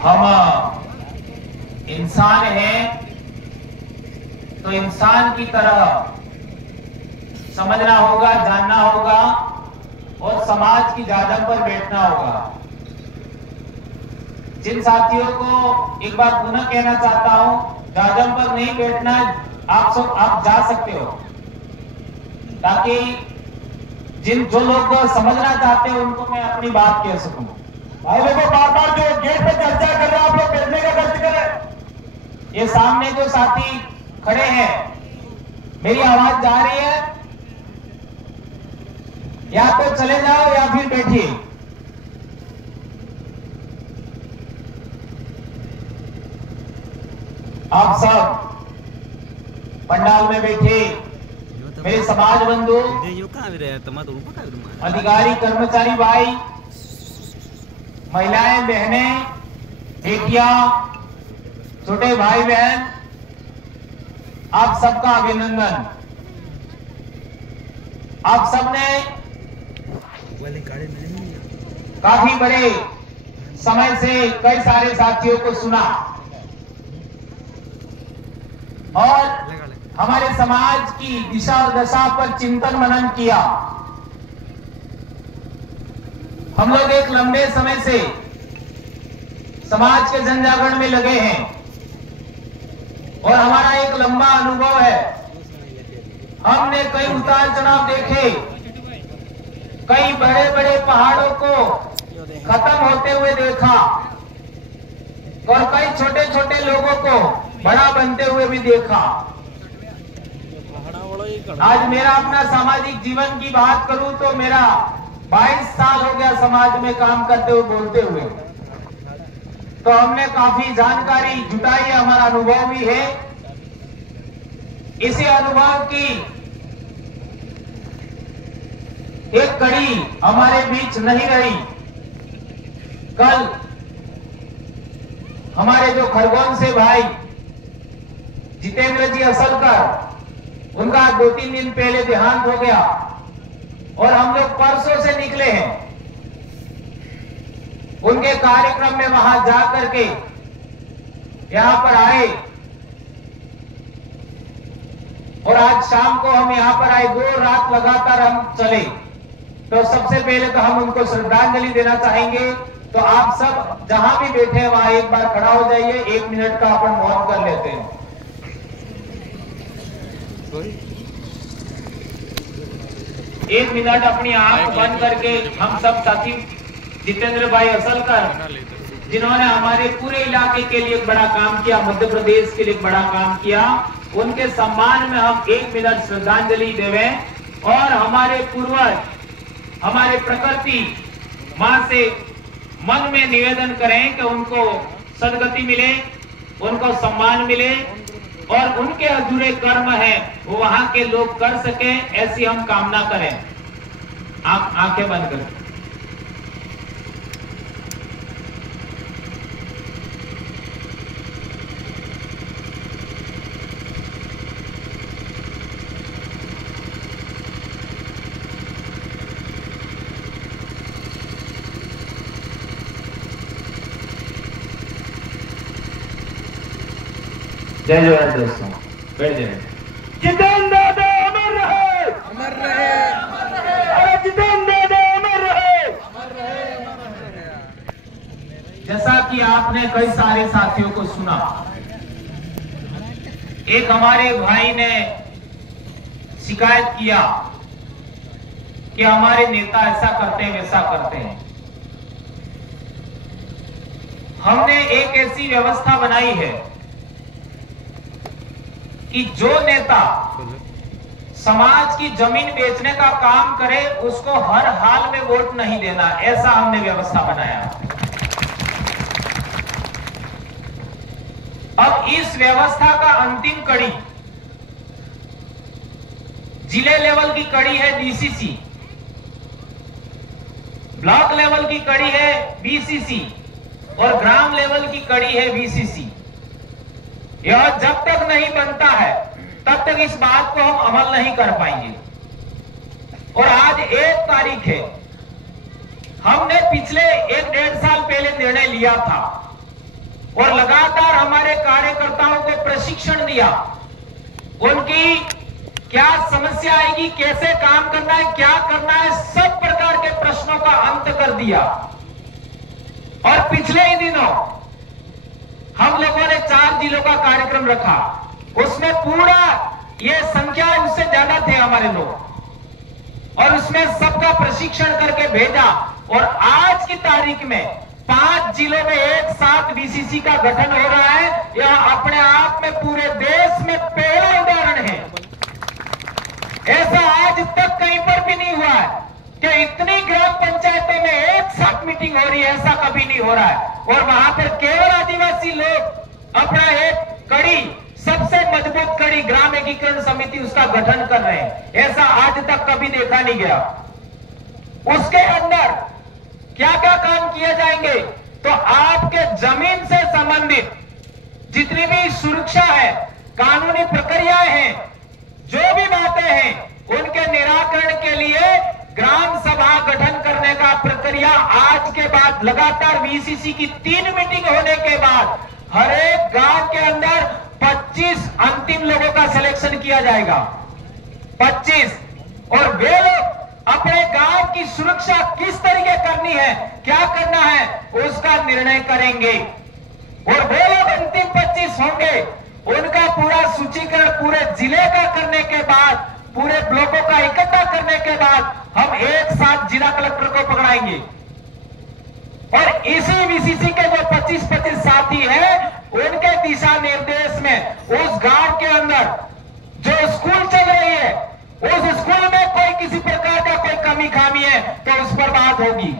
हम इंसान हैं तो इंसान की तरह समझना होगा, जानना होगा और समाज की जादम पर बैठना होगा। जिन साथियों को एक बार पुनः कहना चाहता हूं, जादम पर नहीं बैठना, आप जा सकते हो, ताकि जो लोग समझना चाहते हैं उनको मैं अपनी बात कह सकूं। भाई देखो, बार बार जो गेट पे चर्चा कर रहे हैं, आप लोग बैठने का खर्च करें। ये सामने जो साथी खड़े हैं, मेरी आवाज जा रही है? या तो चले जाओ या फिर बैठिए। आप सब पंडाल में बैठे मेरे समाज बंधु, अधिकारी, कर्मचारी भाई, महिलाएं, बहनें, बेटियां, छोटे भाई बहन, आप सबका अभिनंदन। आप सबने काफी बड़े समय से कई सारे साथियों को सुना और हमारे समाज की दिशा और दशा पर चिंतन मनन किया। हम लोग एक लंबे समय से समाज के जन जागरण में लगे हैं और हमारा एक लंबा अनुभव है। हमने कई उतार चढ़ाव देखे, कई बड़े बड़े पहाड़ों को खत्म होते हुए देखा और कई छोटे छोटे लोगों को बड़ा बनते हुए भी देखा। आज मेरा अपना सामाजिक जीवन की बात करूं तो मेरा 22 साल हो गया समाज में काम करते हुए, बोलते हुए। तो हमने काफी जानकारी जुटाई है, हमारा अनुभव भी है। इसी अनुभव की एक कड़ी हमारे बीच नहीं रही। कल हमारे जो खरगोन से भाई जितेंद्र जी असलकर, उनका 2-3 दिन पहले देहांत हो गया और हम लोग परसों से निकले हैं उनके कार्यक्रम में वहां जाकर के यहां पर आए और आज शाम को हम यहां पर आए। 2 रात लगातार हम चले। तो सबसे पहले तो हम उनको श्रद्धांजलि देना चाहेंगे। तो आप सब जहां भी बैठे हैं वहां एक बार खड़ा हो जाइए, 1 मिनट का अपन मौन कर लेते हैं। एक मिनट अपनी आंख बंद करके हम सब साथी जितेंद्र भाई असलकर, जिन्होंने हमारे पूरे इलाके के लिए एक बड़ा काम किया, मध्य प्रदेश के लिए एक बड़ा काम किया, उनके सम्मान में हम 1 मिनट श्रद्धांजलि देवें और हमारे पूर्वज, हमारे प्रकृति मां से मन में निवेदन करें कि उनको सदगति मिले, उनको सम्मान मिले और उनके अधूरे कर्म है वो वहां के लोग कर सके, ऐसी हम कामना करें। आप आंखें बंद करें। जय जवान दोस्तों, बैठ जाए। जितेंद्र दादा अमर रहे, अमर रहे, अमर रहे। अरे जितेंद्र दादा अमर रहे, अमर रहे, अमर रहे। जैसा कि आपने कई सारे साथियों को सुना, एक हमारे भाई ने शिकायत किया कि हमारे नेता ऐसा करते हैं, वैसा करते हैं। हमने एक ऐसी व्यवस्था बनाई है कि जो नेता समाज की जमीन बेचने का काम करे उसको हर हाल में वोट नहीं देना, ऐसा हमने व्यवस्था बनाया। अब इस व्यवस्था का अंतिम कड़ी, जिले लेवल की कड़ी है डीसीसी, ब्लॉक लेवल की कड़ी है बीसीसी और ग्राम लेवल की कड़ी है वीसीसी। यह जब तक नहीं बनता है तब तक इस बात को हम अमल नहीं कर पाएंगे। और आज 1 तारीख है, हमने पिछले 1-1.5 साल पहले निर्णय लिया था और लगातार हमारे कार्यकर्ताओं को प्रशिक्षण दिया, उनकी क्या समस्या आएगी, कैसे काम करना है, क्या करना है, सब प्रकार के प्रश्नों का अंत कर दिया। और पिछले ही दिनों हम लोगों ने 4 जिलों का कार्यक्रम रखा, उसमें पूरा ये संख्या उससे ज्यादा थे हमारे लोग, और उसमें सबका प्रशिक्षण करके भेजा। और आज की तारीख में 5 जिलों में एक साथ बीसीसी का गठन हो रहा है। यह अपने आप में पूरे देश में पहला उदाहरण है। ऐसा आज तक कहीं पर भी नहीं हुआ है कि इतनी ग्राम पंचायतों में एक साथ मीटिंग हो रही है, ऐसा कभी नहीं हो रहा है। और वहां पर केवल आदिवासी लोग अपना एक कड़ी, सबसे मजबूत कड़ी ग्राम एकीकरण समिति उसका गठन कर रहे हैं। ऐसा आज तक कभी देखा नहीं गया। उसके अंदर क्या क्या काम किए जाएंगे, तो आपके जमीन से संबंधित जितनी भी सुरक्षा है, कानूनी प्रक्रियाएं हैं, जो भी बातें हैं, उनके निराकरण के लिए ग्राम सभा गठन करने का प्रक्रिया आज के बाद लगातार बीसीसी की 3 मीटिंग होने के बाद हर एक गांव के अंदर 25 अंतिम लोगों का सिलेक्शन किया जाएगा। 25, और वे लोग अपने गांव की सुरक्षा किस तरीके करनी है, क्या करना है, उसका निर्णय करेंगे। और वे लोग अंतिम 25 होंगे, उनका पूरा सूचीकरण पूरे जिले का करने के बाद, पूरे ब्लॉकों का इकट्ठा करने के बाद हम एक साथ जिला कलेक्टर को पकड़ाएंगे। और इसी बीसीसी के जो 25 साथी हैं, उनके दिशा निर्देश में उस गांव के अंदर जो स्कूल चल रही है, उस स्कूल में कोई किसी प्रकार का कोई कमी खामी है तो उस पर बात होगी।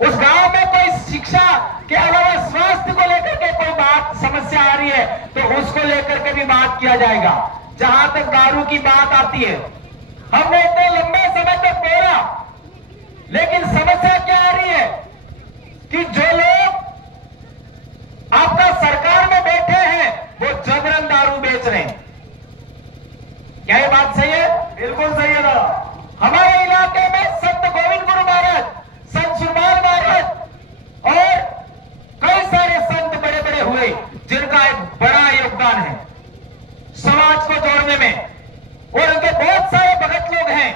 उस गांव में कोई शिक्षा के अलावा स्वास्थ्य को लेकर के कोई बात समस्या आ रही है तो उसको लेकर के भी बात किया जाएगा। जहां तक दारू की बात आती है, हमने इतने लंबे समय तक बोला, लेकिन समस्या क्या आ रही है कि जो लोग आपका सरकार में बैठे हैं वो जबरन दारू बेच रहे हैं। क्या ये बात सही है? बिल्कुल सही है ना। हमारे इलाके में संत गोविंद गुरु महाराज, संत सुरमाल महाराज और कई सारे संत बड़े बड़े हुए, जिनका एक बड़ा योगदान है समाज को जोड़ने में, और उनके बहुत सारे भगत लोग हैं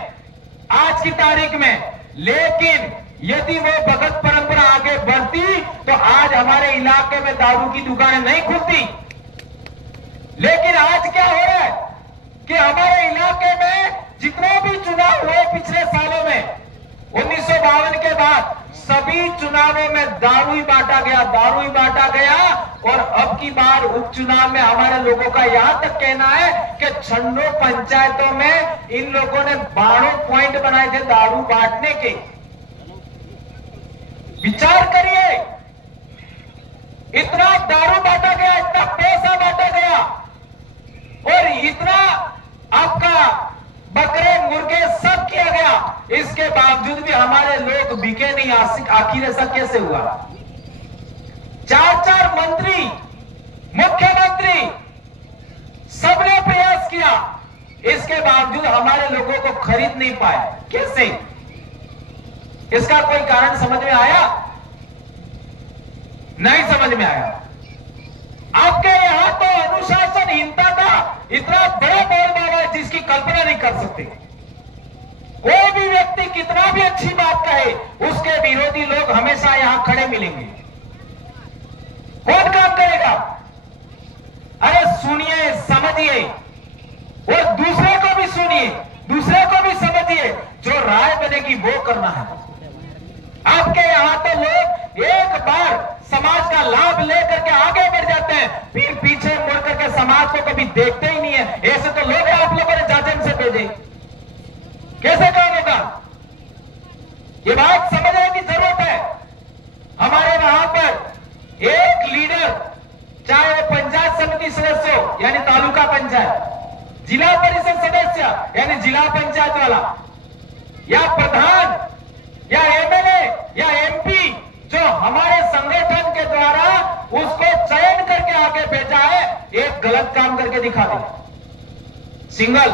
आज की तारीख में। लेकिन यदि वो भगत परंपरा आगे बढ़ती तो आज हमारे इलाके में दारू की दुकानें नहीं खुलती। लेकिन आज क्या हो रहा है कि हमारे इलाके में जितने भी चुनाव हुए पिछले सालों में, 1952 के बाद सभी चुनावों में दारू ही बांटा गया, दारू ही बांटा गया। और अब की बार उपचुनाव में हमारे लोगों का यहां तक कहना है कि 96 पंचायतों में इन लोगों ने 12 पॉइंट बनाए थे दारू बांटने के। विचार करिए, इतना दारू बांटा गया, इतना पैसा बांटा गया, और इतना आपका बकरे मुर्गे सब किया गया, इसके बावजूद भी हमारे लोग बिके नहीं। आखिर ऐसा कैसे हुआ? 4 मंत्री, मुख्यमंत्री, सबने प्रयास किया, इसके बावजूद हमारे लोगों को खरीद नहीं पाए। कैसे? इसका कोई कारण समझ में आया? नहीं समझ में आया। आपके यहां तो अनुशासनहीनता का इतना बड़ा बोलबाला है जिसकी कल्पना नहीं कर सकते। कोई भी व्यक्ति कितना भी अच्छी बात कहे, उसके विरोधी लोग हमेशा यहां खड़े मिलेंगे। कौन काम करेगा? अरे सुनिए, समझिए, और दूसरे को भी सुनिए, दूसरे को भी समझिए, जो राय बनेगी वो करना है। आपके यहां तो लोग एक बार समाज का लाभ लेकर के आगे बढ़ जाते हैं, फिर पीछे मुड़ करके समाज को कभी देखते ही नहीं है। ऐसे तो लोग आप लोगों ने जाजन से भेजे, कैसे काम होगा? ये बात समझने की जरूरत है। हमारे वहां पर एक लीडर, चाहे वो पंचायत समिति सदस्य हो यानी तालुका पंचायत, जिला परिषद सदस्य यानी जिला पंचायत वाला, या प्रधान या एमएलए या एमपी, जो हमारे संगठन के द्वारा उसको चयन करके आगे भेजा है, एक गलत काम करके दिखा दे, सिंगल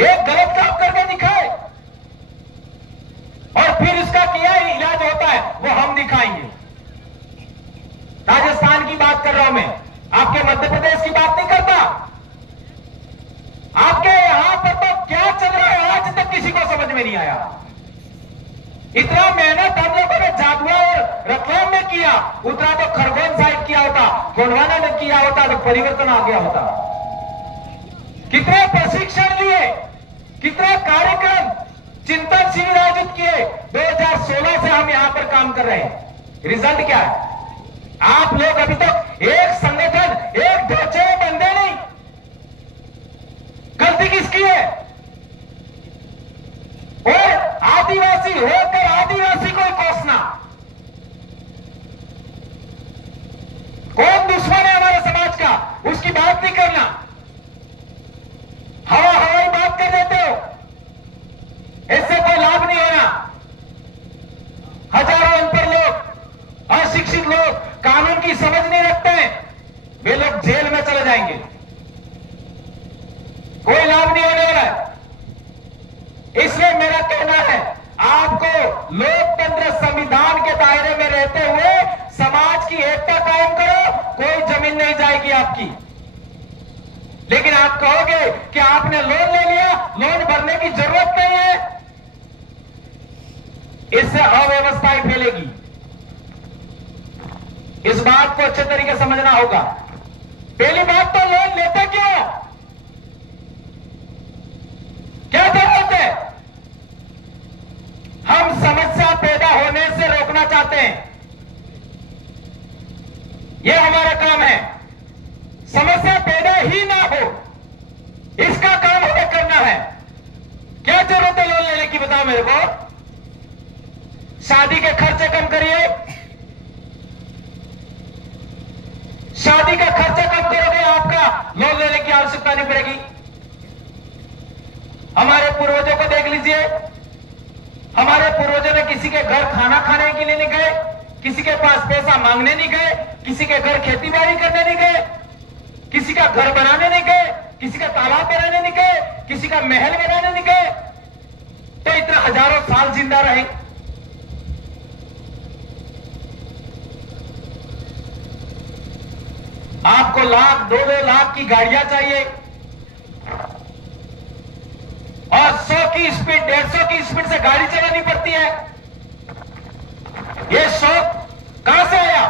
एक गलत काम करके दिखाए, और फिर इसका किया इलाज होता है वो हम दिखाएंगे। में नहीं आया। इतना मेहनत हम लोगों ने झाबुआ और रतलाम में किया, उतना तो खरगोन साइड किया होता, गोंडवाना में किया होता तो परिवर्तन आ गया होता। कितने प्रशिक्षण लिए, कितने कार्यक्रम, चिंतन शिविर आयोजित किए। 2016 से हम यहां पर काम कर रहे हैं। रिजल्ट क्या है? आप लोग अभी तक एक संगठन, एक ढांचे में बंधे नहीं। गलती किसकी है? और आदिवासी होकर आदिवासी को कोसना। कौन दुश्मन है हमारे समाज का, उसकी बात नहीं करना। हवाई बात कर देते हो, इससे कोई लाभ नहीं होना। हजारों अनपढ़ लोग, अशिक्षित लोग, कानून की समझ नहीं रखते हैं, वे लोग जेल में चले जाएंगे। कोई लाभ नहीं होने वाला है। इसलिए मेरा कहना है, आपको लोकतंत्र संविधान के दायरे में रहते हुए समाज की एकता कायम करो। कोई जमीन नहीं जाएगी आपकी। लेकिन आप कहोगे कि आपने लोन ले लिया, लोन भरने की जरूरत नहीं है, इससे अव्यवस्थाएं फैलेगी। इस बात को अच्छे तरीके से समझना होगा। पहली बात तो लोन लेते क्यों? क्या जरूरत है? हम समस्या पैदा होने से रोकना चाहते हैं। यह हमारा काम है। समस्या पैदा ही ना हो, इसका काम हमें करना है। क्या जरूरत है लोन लेने की, बताओ मेरे को। शादी के खर्चे कम करिए। शादी का खर्चा कम करोगे, आपका लोन लेने की आवश्यकता नहीं पड़ेगी। हमारे पूर्वजों को देख लीजिए। हमारे पूर्वजों ने किसी के घर खाना खाने के लिए नहीं गए, किसी के पास पैसा मांगने नहीं गए, किसी के घर खेती बाड़ी करने नहीं गए, किसी का घर बनाने नहीं गए, किसी का तालाब बनाने नहीं गए, किसी का महल बनाने नहीं गए, तो इतना हजारों साल जिंदा रहे। आपको लाख, 2-2 लाख की गाड़ियां चाहिए और 100 की स्पीड, 150 की स्पीड से गाड़ी चलानी पड़ती है। ये शौक कहां से आया?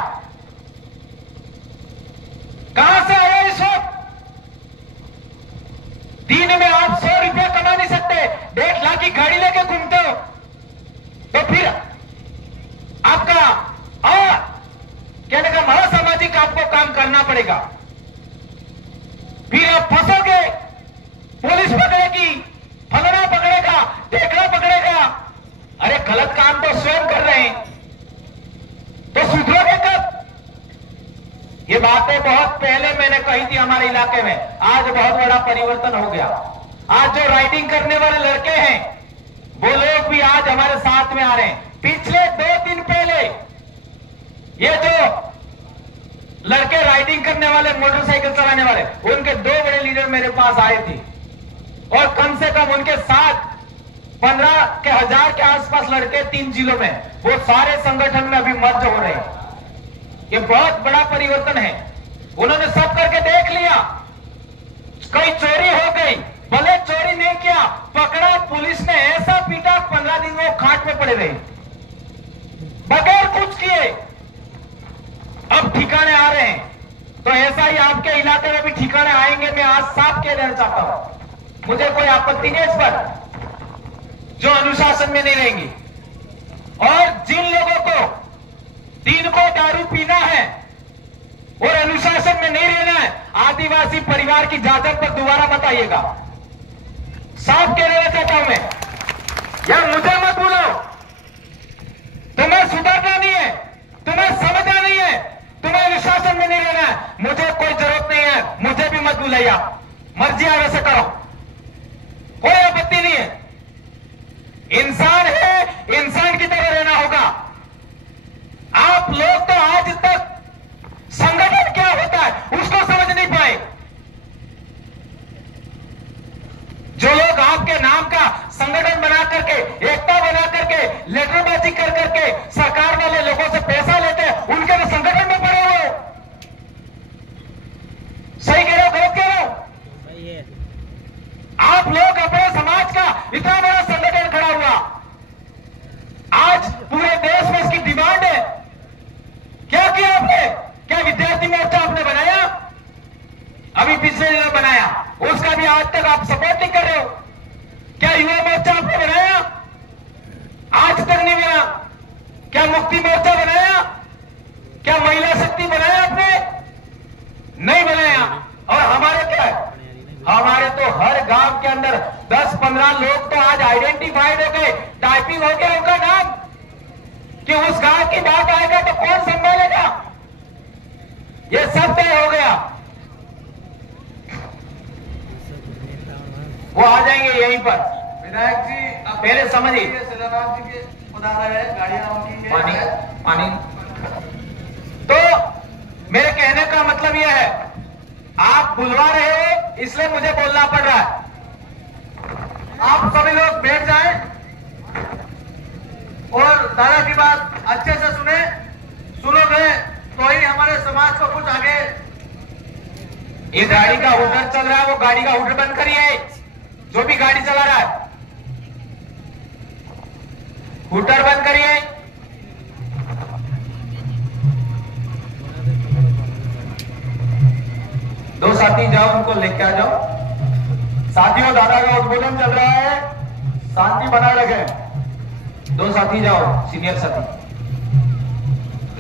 कहां से आया ये शौक? दिन में आप 100 रुपया कमा नहीं सकते, 1.5 लाख की गाड़ी लेके घूमते हो, तो फिर आपका कहने का हमारा सामाजिक आपको काम करना पड़ेगा। फिर आप फंसोगे, पुलिस पकड़ेगी, फलना पकड़ेगा, ढेकड़ा पकड़ेगा। अरे गलत काम तो स्वयं कर रहे हैं, तो सुधरोगे कब? ये बातें बहुत पहले मैंने कही थी हमारे इलाके में। आज बहुत बड़ा परिवर्तन हो गया। आज जो राइडिंग करने वाले लड़के हैं, वो लोग भी आज हमारे साथ में आ रहे हैं। पिछले 2 दिन पहले ये जो लड़के राइडिंग करने वाले, मोटरसाइकिल चलाने वाले, उनके 2 बड़े लीडर मेरे पास आए थे और कम से कम उनके साथ 15,000 के आसपास लड़के 3 जिलों में, वो सारे संगठन में अभी मर्ज हो रहे हैं। ये बहुत बड़ा परिवर्तन है। उन्होंने सब करके देख लिया। कोई चोरी हो गई, भले चोरी नहीं किया, पकड़ा, पुलिस ने ऐसा पीटा, 15 दिन वो खाट में पड़े रहे बगैर कुछ किए। अब ठिकाने आ रहे हैं, तो ऐसा ही आपके इलाके में भी ठिकाने आएंगे। मैं आज साफ कह देना चाहता हूं, मुझे कोई आपत्ति नहीं इस पर, जो अनुशासन में नहीं रहेंगे। और जिन लोगों को दिन को दारू पीना है और अनुशासन में नहीं रहना है, आदिवासी परिवार की जाजर पर दोबारा मत आइएगा। साफ कह देना चाहता हूं मैं, या मुझे मत बोलो। तुम्हें सुधरना नहीं है, तुम्हें समझना नहीं है, तुम्हें अनुशासन में नहीं रहना है, मुझे कोई जरूरत नहीं है, मुझे भी मत बुलाइए। मर्जी आ वैसे करो, कोई आपत्ति नहीं है। इंसान है, इंसान की तरह रहना होगा। आप लोग तो आज तक संगठन क्या होता है उसको समझ नहीं पाए। जो लोग आपके नाम का संगठन बना करके, एकता बना करके, लेटरबाजी कर करके सरकार वाले लोगों से पैसा लेते हैं, उनके तो संगठन में पड़े हुए हो। सही कह रहे हो, गलत कह रहे हो? आप लोग अपने समाज का इतना बड़ा संगठन खड़ा हुआ आप सपोर्ट नहीं कर रहे हो? क्या युवा मोर्चा आपने बनाया? आज तक नहीं बना। क्या मुक्ति मोर्चा बनाया? क्या महिला शक्ति बनाया आपने? नहीं बनाया। और हमारे क्या है? हमारे तो हर गांव के अंदर 10-15 लोग तो आज आइडेंटिफाइड हो गए, टाइपिंग हो गया उनका नाम, कि उस गांव की बात आएगा तो कौन संभालेगा? ये सब तय हो गया। वो आ जाएंगे यहीं पर। विधायक जी पहले समझिए, सिद्धनाथ जी के उदाहरण है, गाड़ियां उनकी पानी पानी। तो मेरे कहने का मतलब यह है, आप बुलवा रहे हो इसलिए मुझे बोलना पड़ रहा है। आप सभी लोग बैठ जाएं और दादा की बात अच्छे से सुनोगे तो ही हमारे समाज को कुछ आगे। ये गाड़ी का हुटर चल रहा है, वो गाड़ी का हुटर बंद करिए। जो भी गाड़ी चला रहा है हुटर बंद करिए। दो साथी जाओ, उनको लेके आ जाओ। साथियों, दादा का उद्बोधन चल रहा है, शांति बनाए रखें। दो साथी जाओ, सीनियर साथी।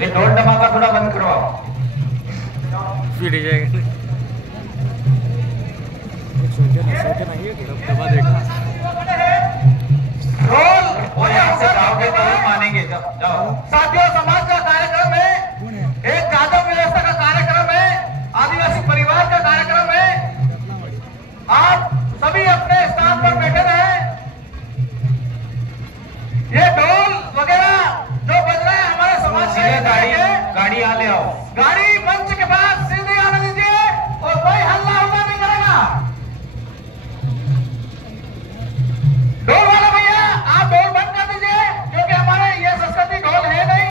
ये ढोल धमाका थोड़ा बंद करवाओ। स्पीड ही जाएगा। सोचे नहीं है दबा देगा। ढोल वो यहाँ से जाओगे तो मानेंगे। जाओ साथियों, समाज का कार्यक्रम है, एक जादव व्यवस्था का कार्यक्रम है, आदिवासी परिवार का कार्यक्रम है। आप सभी अपने स्थान पर बैठे रहे। ये ढोल वगैरह जो बज रहा है हमारे समाज का गाड़ी आ ले आओ। गाड़ी